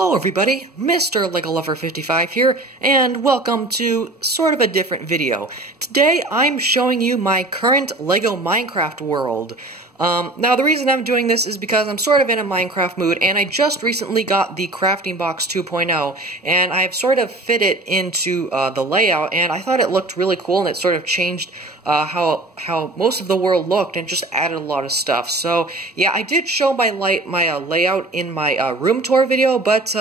Hello everybody, Mr. LEGO Lover 55 here, and welcome to sort of a different video. Today I'm showing you my current LEGO Minecraft world. Now the reason I'm doing this is because I'm sort of in a Minecraft mood, and I just recently got the Crafting Box 2.0, and I've sort of fit it into the layout, and I thought it looked really cool, and it sort of changed how most of the world looked, and just added a lot of stuff. So yeah, I did show my layout in my room tour video, but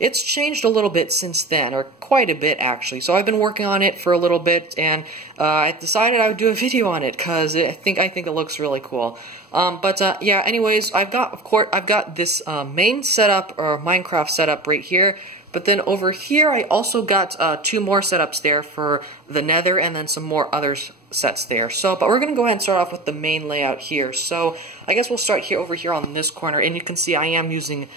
it's changed a little bit since then, or quite a bit actually. So I've been working on it for a little bit, and I decided I would do a video on it because I think it looks really cool. Yeah, anyways, I've got this main setup, or Minecraft setup right here, but then over here I also got two more setups there for the Nether, and then some more other sets there. So, but we're gonna go ahead and start off with the main layout here. So, I guess we'll start over here on this corner, and you can see I am using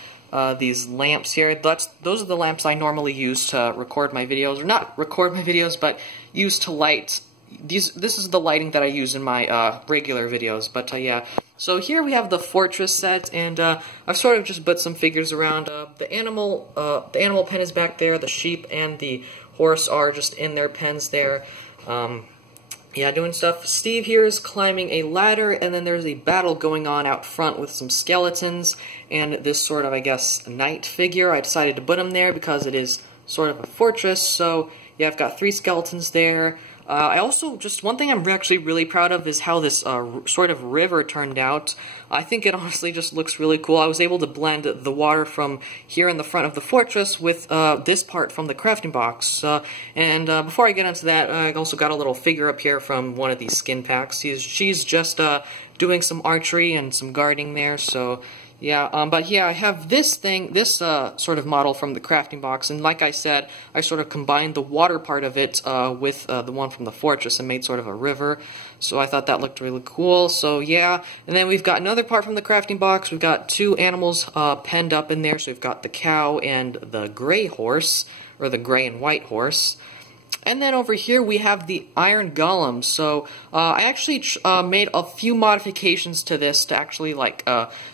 these lamps here. Those are the lamps I normally use to record my videos, or not record my videos, but use to light. This is the lighting that I use in my regular videos, but yeah. So here we have the fortress set, and I've sort of just put some figures around. The animal pen is back there, the sheep and the horse are just in their pens there. Yeah, doing stuff. Steve here is climbing a ladder, and then there's a battle going on out front with some skeletons, and this sort of, I guess, knight figure. I decided to put him there because it is sort of a fortress, so yeah, I've got 3 skeletons there. I also, just one thing I'm actually really proud of is how this sort of river turned out. I think it honestly just looks really cool. I was able to blend the water from here in the front of the fortress with this part from the crafting box. Before I get into that, I also got a little figure up here from one of these skin packs. She's just doing some archery and some guarding there, so yeah, but yeah, I have this sort of model from the crafting box, and like I said, I sort of combined the water part of it with the one from the fortress and made sort of a river, so I thought that looked really cool, so yeah. And then we've got another part from the crafting box. We've got 2 animals penned up in there, so we've got the cow and the gray horse, or the gray and white horse. And then over here we have the iron golem. So I actually made a few modifications to this to actually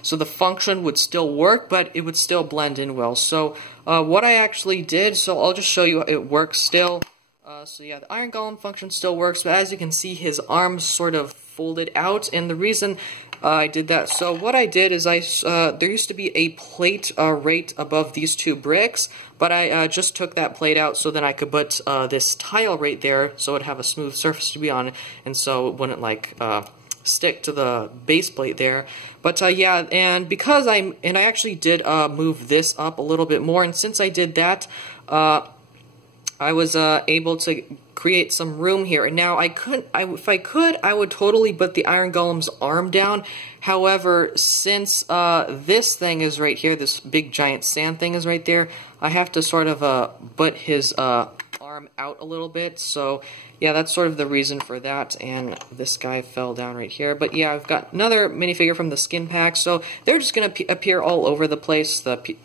so the function would still work, but it would still blend in well. So what I actually did, so I'll just show you it works still. So yeah, the iron golem function still works, but as you can see, his arms sort of folded out, and the reason I did that, so what I did is there used to be a plate right above these 2 bricks, but I just took that plate out so then I could put this tile right there so it'd have a smooth surface to be on, and so it wouldn't stick to the base plate there. But yeah, and because I actually did move this up a little bit more, and since I did that, I was able to create some room here. And now if I could, I would totally put the iron golem's arm down. However, since this thing is right here, this big giant sand thing is right there, I have to sort of put his arm out a little bit. So yeah, that's sort of the reason for that. And this guy fell down right here. But yeah, I've got another minifigure from the skin pack. So they're just going to appear all over the place, the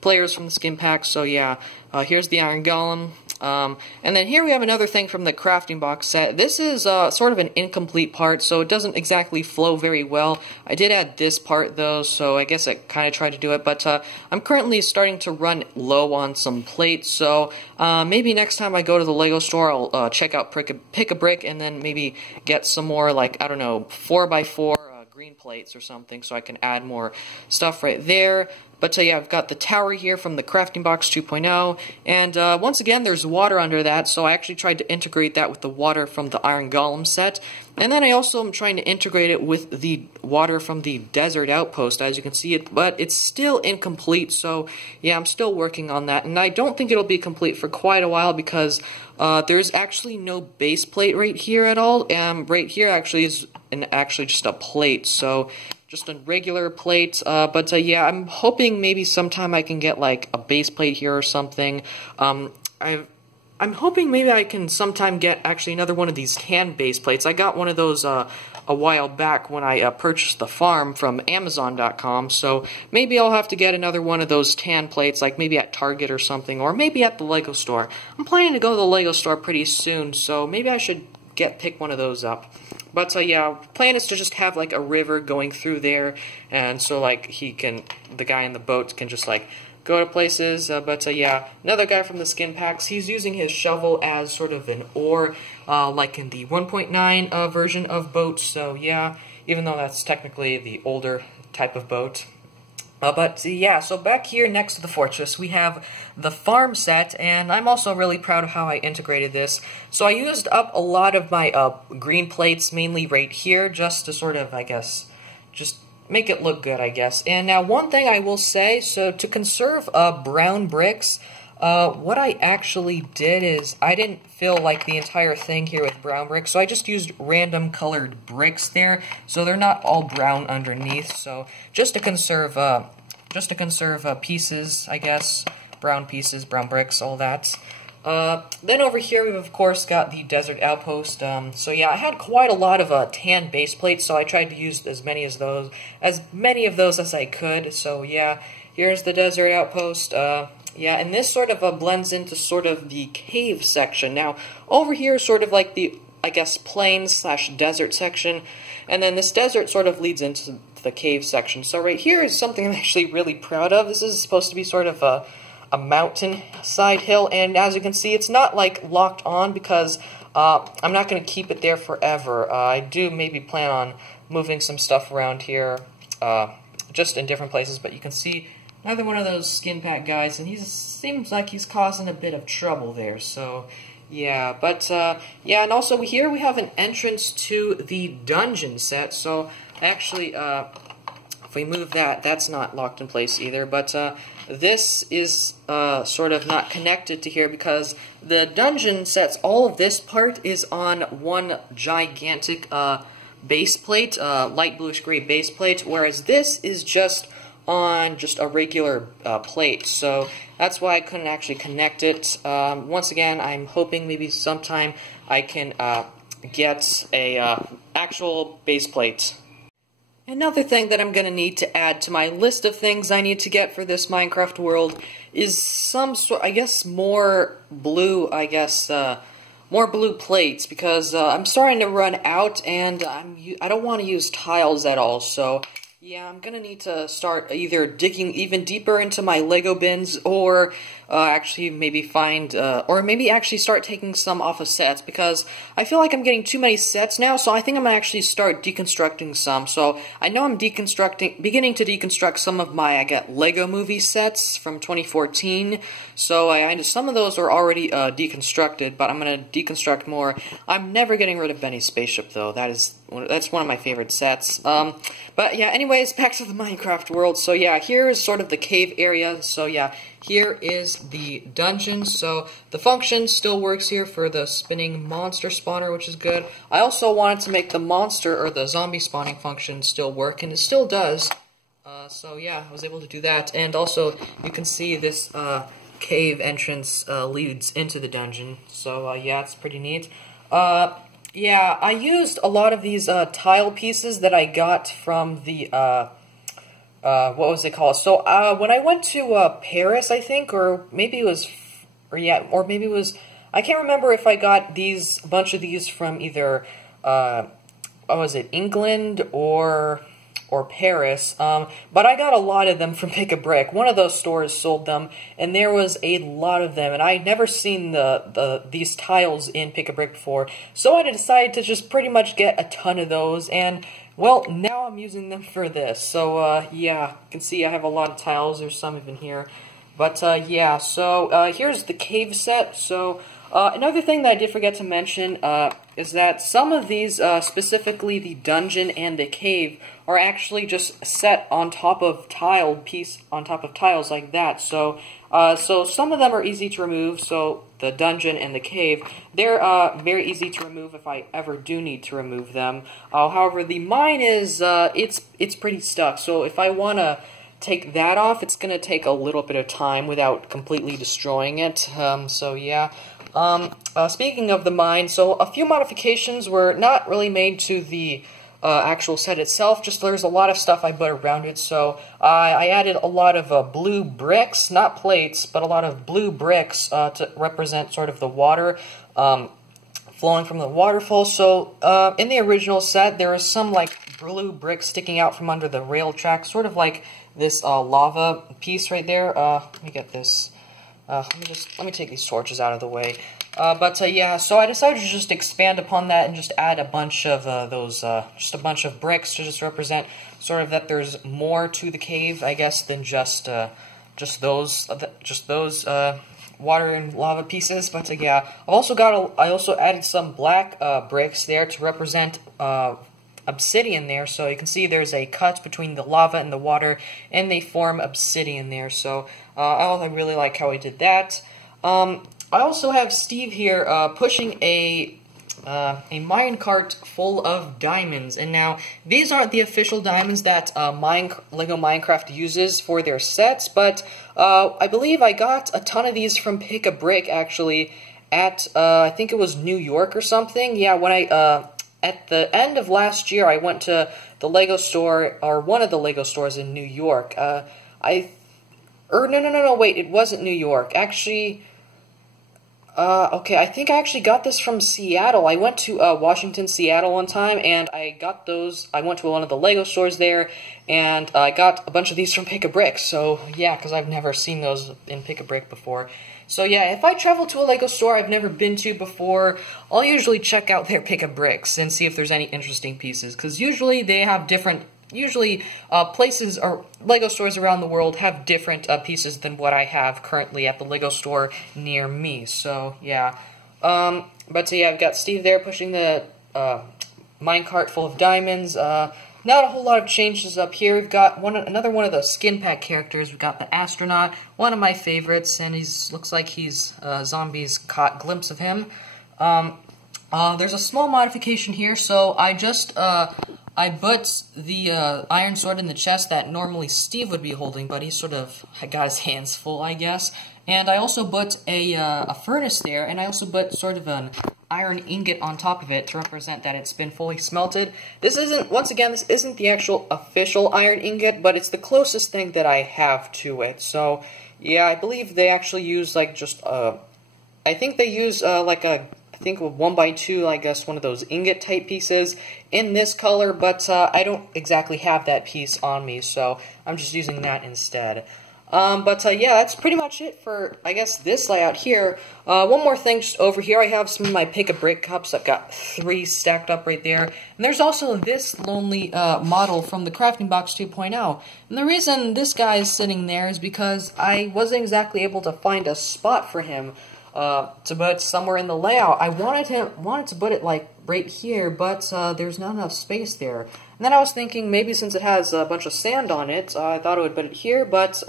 players from the skin pack. So yeah, here's the iron golem. And then here we have another thing from the crafting box set. This is sort of an incomplete part, so it doesn't exactly flow very well. I did add this part though, so I guess I kind of tried to do it, but I'm currently starting to run low on some plates, so maybe next time I go to the LEGO store, I'll check out Pick a Brick, and then maybe get some more, I don't know, 4x4 green plates or something, so I can add more stuff right there. But yeah, I've got the tower here from the Crafting Box 2.0, and once again, there's water under that, so I actually tried to integrate that with the water from the Iron Golem set, and then I also am trying to integrate it with the water from the Desert Outpost, as you can see it, but it's still incomplete, so yeah, I'm still working on that, and I don't think it'll be complete for quite a while because there's actually no base plate right here at all. Right here actually is actually just a plate, so just a regular plate, but yeah, I'm hoping maybe sometime I can get a base plate here or something. I'm hoping maybe I can sometime get actually another one of these tan base plates. I got one of those a while back when I purchased the farm from Amazon.com, so maybe I'll have to get another one of those tan plates, maybe at Target or something, or maybe at the LEGO store. I'm planning to go to the LEGO store pretty soon, so maybe I should pick one of those up. But yeah, plan is to just have a river going through there, and so the guy in the boat can just go to places. But yeah, another guy from the skin packs, he's using his shovel as sort of an oar, like in the 1.9 version of boat. So yeah, even though that's technically the older type of boat. But yeah, so back here next to the fortress, we have the farm set, and I'm also really proud of how I integrated this. So I used up a lot of my green plates, mainly right here, just to sort of, I guess, just make it look good, I guess. And now one thing I will say, so to conserve brown bricks, what I actually did is I didn't fill like the entire thing here with brown bricks, so I just used random colored bricks there, so they're not all brown underneath. So just to conserve pieces, I guess, brown pieces, brown bricks, all that. Then over here we've of course got the desert outpost. So yeah, I had quite a lot of tan base plates, so I tried to use as many of those as I could. So yeah, here's the desert outpost. Yeah, and this sort of blends into sort of the cave section. Now, over here is sort of like the, I guess, plains/desert section, and then this desert sort of leads into the cave section. So right here is something I'm actually really proud of. This is supposed to be sort of a mountainside hill, and as you can see, it's not like locked on because I'm not going to keep it there forever. I do maybe plan on moving some stuff around here, just in different places, but you can see another one of those skin pack guys, and he seems like he's causing a bit of trouble there, so yeah. But yeah, and also here we have an entrance to the dungeon set, so actually, if we move that, that's not locked in place either, but this is sort of not connected to here because the dungeon sets, all of this part is on one gigantic base plate, light bluish gray base plate, whereas this is just on just a regular plate, so that's why I couldn't actually connect it. Once again, I'm hoping maybe sometime I can get a actual base plate. Another thing that I'm going to need to add to my list of things I need to get for this Minecraft world is some sort, I guess, more blue, more blue plates, because I'm starting to run out, and I don't want to use tiles at all, so yeah, I'm gonna need to start either digging even deeper into my Lego bins, or actually maybe find, or maybe actually start taking some off of sets, because I feel like I'm getting too many sets now, so I think I'm gonna actually start deconstructing some. So I know I'm beginning to deconstruct some of my, Lego movie sets from 2014, so some of those are already deconstructed, but I'm gonna deconstruct more. I'm never getting rid of Benny's spaceship, though. That's one of my favorite sets. But yeah, anyways, back to the Minecraft world. So yeah, here is sort of the cave area. So yeah, here is the dungeon. So the function still works here for the spinning monster spawner, which is good. I also wanted to make the monster or the zombie spawning function still work, and it still does. So yeah, I was able to do that. And also, you can see this cave entrance leads into the dungeon. So yeah, it's pretty neat. Yeah, I used a lot of these tile pieces that I got from the, what was it called? So, when I went to Paris, I think, or maybe it was, I can't remember if I got a bunch of these from either, what was it, England or Paris, but I got a lot of them from Pick a Brick. One of those stores sold them, and there was a lot of them, and I'd never seen these tiles in Pick a Brick before, so I decided to just pretty much get a ton of those, and, well, now I'm using them for this. So, yeah, you can see I have a lot of tiles. There's some even here, but, yeah, so, here's the cave set. So, another thing that I did forget to mention, is that some of these, specifically the dungeon and the cave, are actually just set on top of tiles like that. So, so some of them are easy to remove. So the dungeon and the cave, they're very easy to remove if I ever do need to remove them. However, the mine is it's pretty stuck. So if I want to take that off, it's going to take a little bit of time without completely destroying it. So yeah. Speaking of the mine, so a few modifications were not really made to the actual set itself, just there's a lot of stuff I put around it. So I added a lot of blue bricks, not plates, but a lot of blue bricks to represent sort of the water flowing from the waterfall. So in the original set, there was some like blue bricks sticking out from under the rail track, sort of like this lava piece right there. Let me get this. Let me take these torches out of the way. Yeah, so I decided to just expand upon that and just add a bunch of just a bunch of bricks to just represent sort of that there's more to the cave, I guess, than just those water and lava pieces. But yeah, I also added some black bricks there to represent obsidian there, so you can see there's a cut between the lava and the water, and they form obsidian there. So I really like how I did that. I also have Steve here pushing a minecart full of diamonds, and now these aren't the official diamonds that LEGO Minecraft uses for their sets, but I believe I got a ton of these from Pick a Brick actually at I think it was New York or something. Yeah, when I at the end of last year, I went to the LEGO store, or one of the LEGO stores in New York. No, wait, it wasn't New York. Actually, okay, I think I actually got this from Seattle. I went to Washington, Seattle one time, and I got those. I went to one of the LEGO stores there, and I got a bunch of these from Pick a Brick. So, yeah, because I've never seen those in Pick a Brick before. So yeah, if I travel to a LEGO store I've never been to before, I'll usually check out their Pick a Bricks and see if there's any interesting pieces, because usually they have different, places or LEGO stores around the world have different pieces than what I have currently at the LEGO store near me. So yeah, yeah, I've got Steve there pushing the minecart full of diamonds. Not a whole lot of changes up here. We've got another one of the skin pack characters. We've got the astronaut, one of my favorites, and looks like he's zombies caught glimpse of him. There's a small modification here, so I put the iron sword in the chest that normally Steve would be holding, but he sort of got his hands full, I guess. And I also put a furnace there, and I also put sort of an iron ingot on top of it to represent that it's been fully smelted. This isn't the actual official iron ingot, but it's the closest thing that I have to it. So, yeah, I believe they actually use, like, just, I think they use, like a 1x2, I guess, one of those ingot-type pieces in this color, but I don't exactly have that piece on me, so I'm just using that instead. Yeah, that's pretty much it for, I guess, this layout here. One more thing, just over here, I have some of my Pick-a-Brick cups. I've got 3 stacked up right there. And there's also this lonely model from the Crafting Box 2.0. And the reason this guy is sitting there is because I wasn't exactly able to find a spot for him to put somewhere in the layout. I wanted to put it, like, right here, but there's not enough space there. And then I was thinking, maybe since it has a bunch of sand on it, I thought I would put it here, but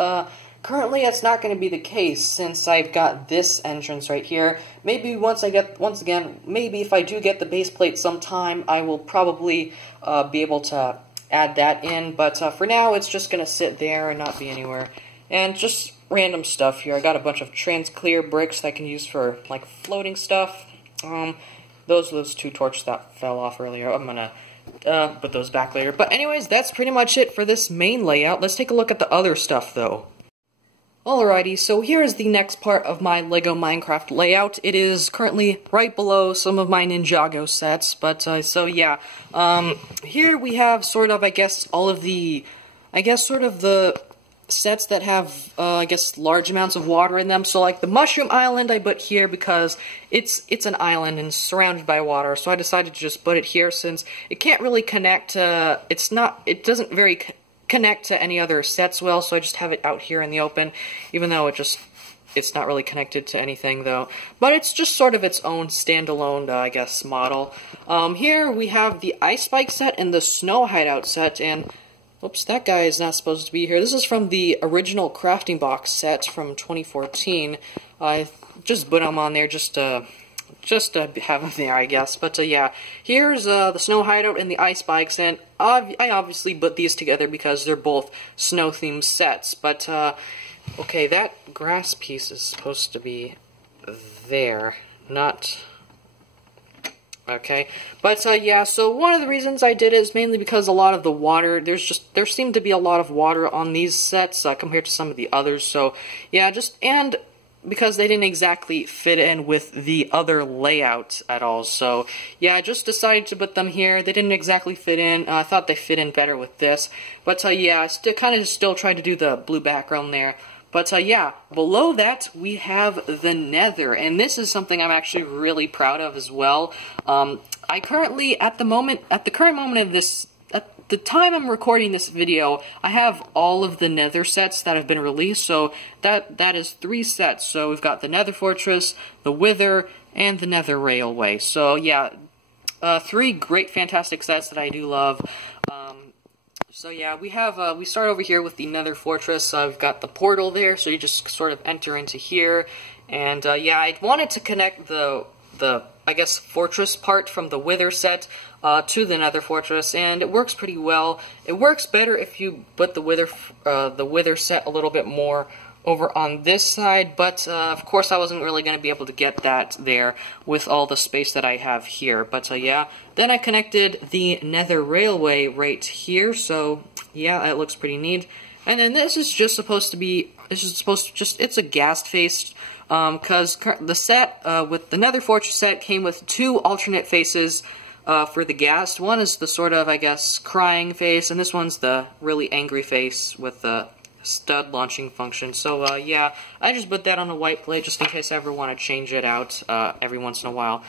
currently it's not going to be the case since I've got this entrance right here. Maybe once if I do get the base plate sometime, I will probably be able to add that in, but for now it's just going to sit there and not be anywhere. And just random stuff here. I got a bunch of transclear bricks that I can use for, like, floating stuff. Those 2 torches that fell off earlier, I'm gonna put those back later. But anyways, that's pretty much it for this main layout. Let's take a look at the other stuff, though. Alrighty, so here is the next part of my LEGO Minecraft layout. It is currently right below some of my Ninjago sets, but, so yeah. Here we have sort of, I guess, all of the, sort of the sets that have, large amounts of water in them. So, like, the Mushroom Island I put here because it's an island and surrounded by water, so I decided to just put it here since it can't really connect to, it doesn't very connect to any other sets well, so I just have it out here in the open, even though it's not really connected to anything, though. But it's just sort of its own standalone, model. Here we have the Ice Spike set and the Snow Hideout set, and oops, that guy is not supposed to be here. This is from the original Crafting Box set from 2014. I just put them on there just to have them there, I guess. But yeah, here's the Snow Hideout and the Ice Spikes, and I obviously put these together because they're both snow-themed sets. But okay, that grass piece is supposed to be there, not... Okay, but yeah, so one of the reasons I did it is mainly because a lot of the water, there seemed to be a lot of water on these sets compared to some of the others, so yeah, and because they didn't exactly fit in with the other layout at all. So yeah, I just decided to put them here. They didn't exactly fit in. I thought they fit in better with this. But yeah, I kind of still tried to do the blue background there. But yeah, below that we have the Nether, and this is something I'm actually really proud of as well. I currently, at the current moment of this, at the time I'm recording this video, I have all of the Nether sets that have been released, so that is 3 sets. So we've got the Nether Fortress, the Wither, and the Nether Railway. So yeah, 3 great, fantastic sets that I do love. So yeah, we start over here with the Nether Fortress. We've got the portal there, so you just sort of enter into here. And yeah, I wanted to connect the I guess fortress part from the Wither set to the Nether Fortress, and it works pretty well. It works better if you put the Wither set a little bit more over on this side, but of course I wasn't really going to be able to get that there with all the space that I have here. But yeah, then I connected the Nether Railway right here, so yeah, it looks pretty neat. And then this is just supposed to be, it's a ghast face, because the set with the Nether Fortress set came with 2 alternate faces for the ghast. One is the sort of, I guess, crying face, and this one's the really angry face with the stud launching function. So yeah, I just put that on a white plate just in case I ever want to change it out every once in a while.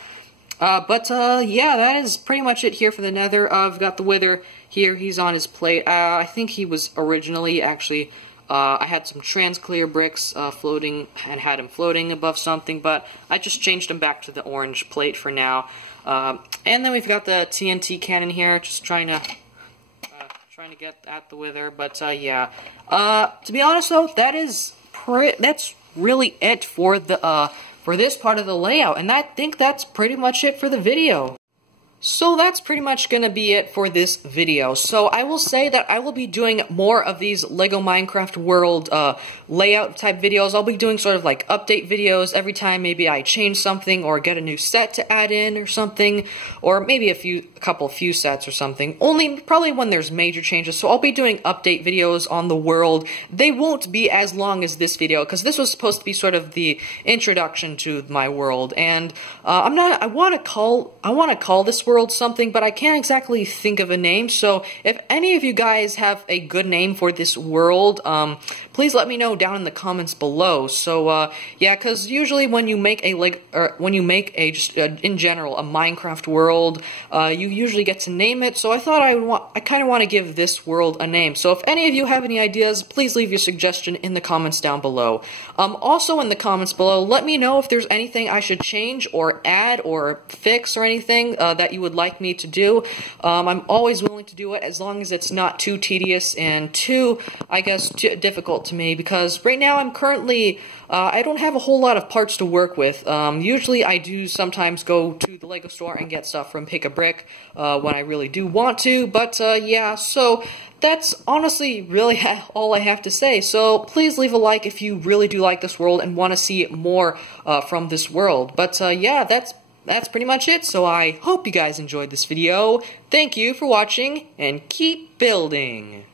But yeah, that is pretty much it here for the Nether. I've got the Wither here. He's on his plate. I think he was originally actually, I had some transclear bricks floating and had him floating above something, but I just changed him back to the orange plate for now. And then we've got the TNT cannon here, just trying to get at the Wither. But yeah, to be honest though, that's really it for the for this part of the layout, and I think that's pretty much it for the video. So that's pretty much gonna be it for this video. So I will say that I will be doing more of these LEGO Minecraft World layout type videos. I'll be doing sort of like update videos every time maybe I change something or get a new set to add in or something, or maybe a couple few sets or something. Only probably when there's major changes. So I'll be doing update videos on the world. They won't be as long as this video because this was supposed to be sort of the introduction to my world, and I want to call this world something, but I can't exactly think of a name. So if any of you guys have a good name for this world, please let me know down in the comments below. So yeah, because usually when you make in general a Minecraft world, you usually get to name it. So I thought I kind of want to give this world a name. So if any of you have any ideas, please leave your suggestion in the comments down below. Also in the comments below, let me know if there's anything I should change or add or fix or anything that you would like me to do. I'm always willing to do it as long as it's not too tedious and too, I guess, too difficult to me, because right now I'm currently, I don't have a whole lot of parts to work with. Usually I do sometimes go to the LEGO store and get stuff from Pick a Brick when I really do want to, but yeah, so that's honestly really all I have to say. So please leave a like if you really do like this world and want to see more from this world. But yeah, that's pretty much it, so I hope you guys enjoyed this video. Thank you for watching, and keep building!